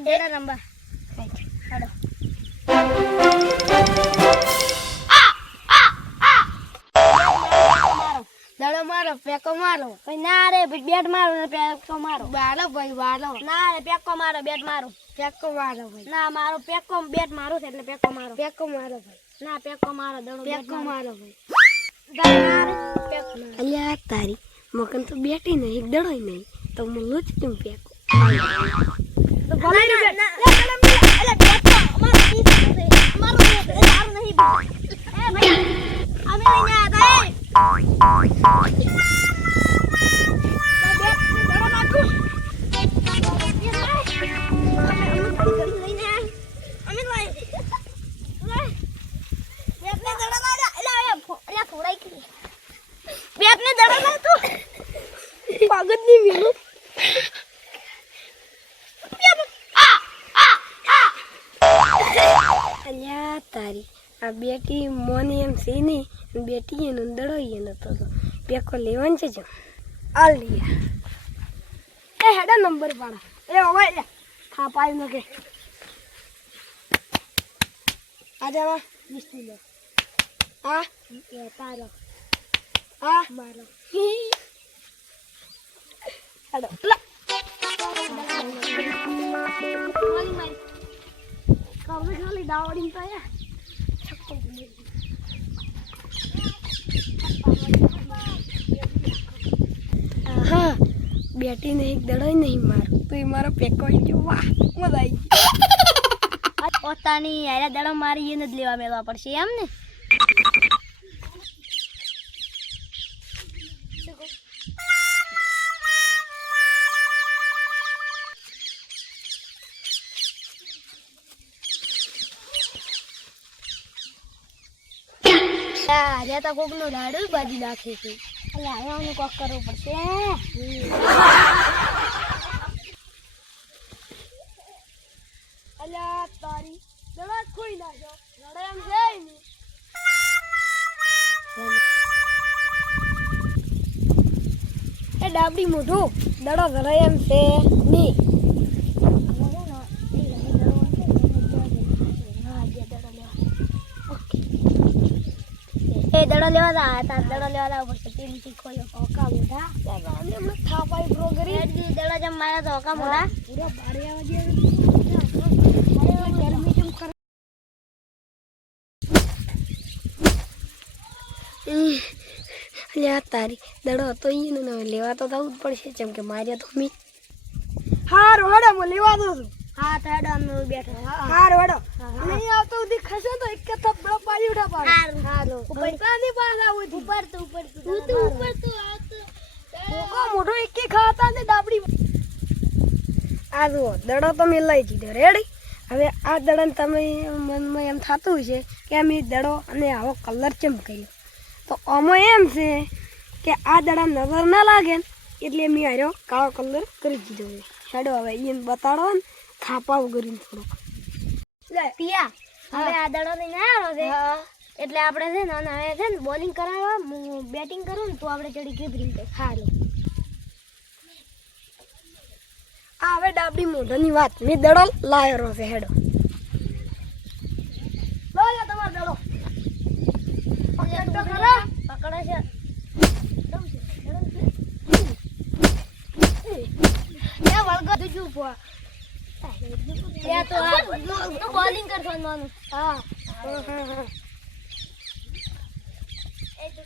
દેડા રંબા હાડો દડો મારો પેકો મારો ભાઈ ના રે બેટ મારો ને પેકો મારો બાલો ભાઈ બાલો ના રે પેકો મારો બેટ મારો પેકો મારો ભાઈ ના મારો પેકો બેટ મારો છે એટલે પેકો મારો ભાઈ ના પેકો મારો દડો પેકો મારો ભાઈ ના રે પેકો અલ્યા તારી મકન તો બેટી નહીં દડોય નહીં તો હું લોચ તું પેકો તો ભલે ના એટલે બેટ તો અમારો પીસ છે અમારો બેટ મારું નહીં એ ભાઈ અમે લઈને આતા તારી આ બેટી મોની એમ છે નહીં બેટી એનો દડોઈ નતો તો પેકો લેવાનું છે જો આ લીયા એ હેડા નંબર પાડા એ હવે લે હા પાઈ નકે આજામાં બિસ્મિલ્લા આ એ તારો આ મારો હેડો લા મોલી મારી કામે ખાલી દાવડી તો આયા હા બેટી ને એક દડોય નહીં મારો તો એ મારો પેકો ગયો વાહ મજા આવી પોતાની આયા દડો મારી એને જ લેવા મેળવા પડશે એમ ને આજે તો કોક નું લાડુ બાજી નાખે છે એટલે આનું કોક કરવું પડશે અલ્યા તારી દડા ખોઈ નાખો લડે એમ જાય ને એ ડાબડી મોઢું દડો ધરાય એમ છે ની એ દડો લેવા તા તાર દડો લેવા તા પડશે ટીમથી ખોયો ઓકા મોઢા ગામને મને થાપાઈ પ્રો કરી દી દડો જમ મારા તો ઓકા મોઢા પૂરા બારે આવજે ગરમી કેમ કર લ્યા તારી દડો તો ઈને ન લેવા તો જવું જ પડશે જેમ કે માર્યા તો મી હાર વડો મો લેવા દો હા તો હેડો અમે બેઠો હાર વડો નહીં આવતો ઉધી ખસે તો એક થપ્પડો પાડી ઉઠા પાડ હારો ઉપર કાની પાસ આવું ઉપર તો તું આવતો કોકો મોઢો એકે ખાતા ને ડાબડી આ જો દડો તો મે લઈ દીધો રેડી હવે આ દડાને તમે મનમાં એમ થાતું છે કે અમે દડો અને આવો કલર ચમ કર્યો તો આમાં એમ છે કે આ દડા નજર ના લાગે એટલે મેં આર્યો કાળો કલર કરી દીધો છે હેડો હવે એને બતાડો ને થાપા કરીને થોડોક પિયા હવે આ દડો લઈને આવ્યો છે એટલે આપણે છે ને હવે છે ને બોલિંગ કરાવવા બેટિંગ કરું ને તો આપણે ચડી કીપરિંગ કર હારું આ હવે ડાબડી મોઢાની વાત મેં દડો લાવ્યો છે હેડો લો તમારો દડો પકડે છે એ વળગો દુજુ પો એ તો બોલિંગ કરતો માનું હા એ તો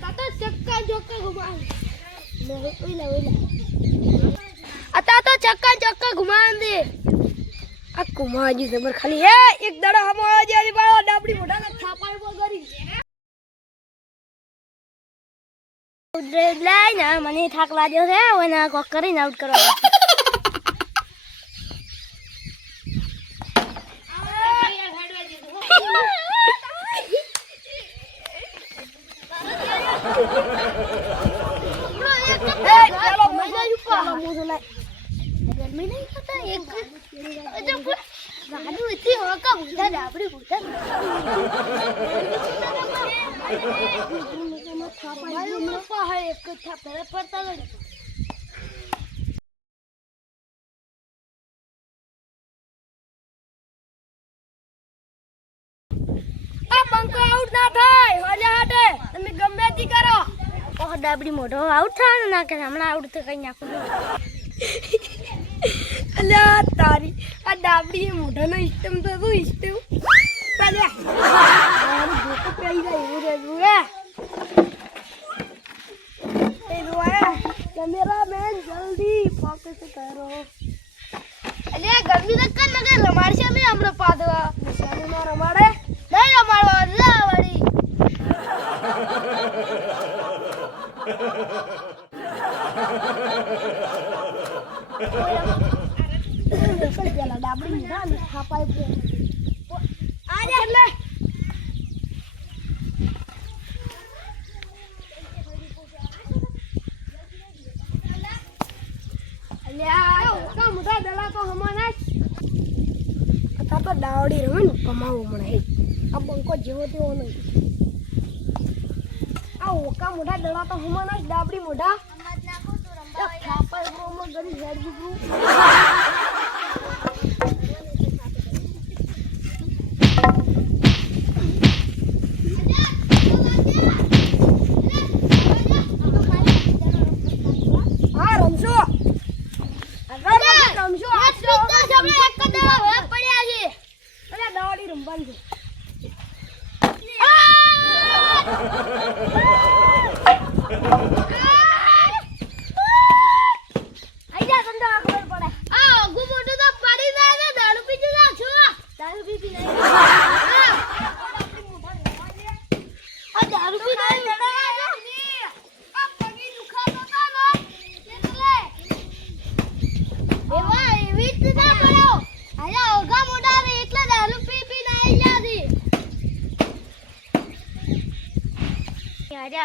તાતો ચક્કા ચોક્કા ઘુમાવ અતા તો ચક્કા ચોક્કા ઘુમાવ દે આ કુમાજી જબર ખાલી હે એક દડો હમો આજી બાળા ડાબડી મોઢા ના થાપાય વગરી ઉડરે લાઈ ના મને થાક લાગ્યો છે ઓના કોક કરીને આઉટ કરવા गर्मी नहीं पता एक जब गाड़ी इतनी हो का बुढ़ा डाबड़ी बुढ़ा भाई पापा है एक था पहले पड़ता गई आ पंखा आउट ना થાય હોલે હાટે તમે ગમે તી કરો ઓહ ડાબડી મોઢો આઉટ થવાનો ના કે હમણાં આઉટ તો કઈ નાખું અલ્યા તારી આ ડાબડી મોઢાનો સિસ્ટમ તો શું સિસ્ટમ ચાલે મારું જોતો પેઈ જાય એવું રે જુએ એ જુએ કેમેરામેન જલ્દી ફોકસ કરો અલ્યા ગરમી તો કર લગે રમાડશે મે હમણાં પાદવા નિશાનીમાં રમાડે નહીં રમાડવા લા વાડી ડાબડી ના થાપાય છે આ રે લે અલ્યા કા મોટા દલા તો હમણાં આ તો ડાવડી રમે ને કમાવો મને હે આ બંકો જેવો તેવો નહીં આ ઓકા મોટા દડા તો હમણાં ડાબડી મોઢા નાખો તો રંબા થાપાય પ્રોમો ગરી હેડ દીકરું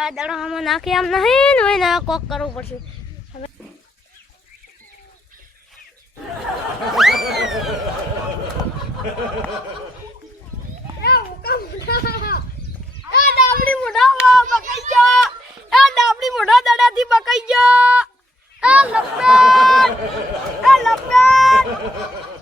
દડો હમો નાખી આમ નહીં હોય ને કોક કરવું પડશે ડાબડી મોઢા બકાઈ ગયો ડાબડી મોઢા દડાથી બકાઈ ગયો લપેટ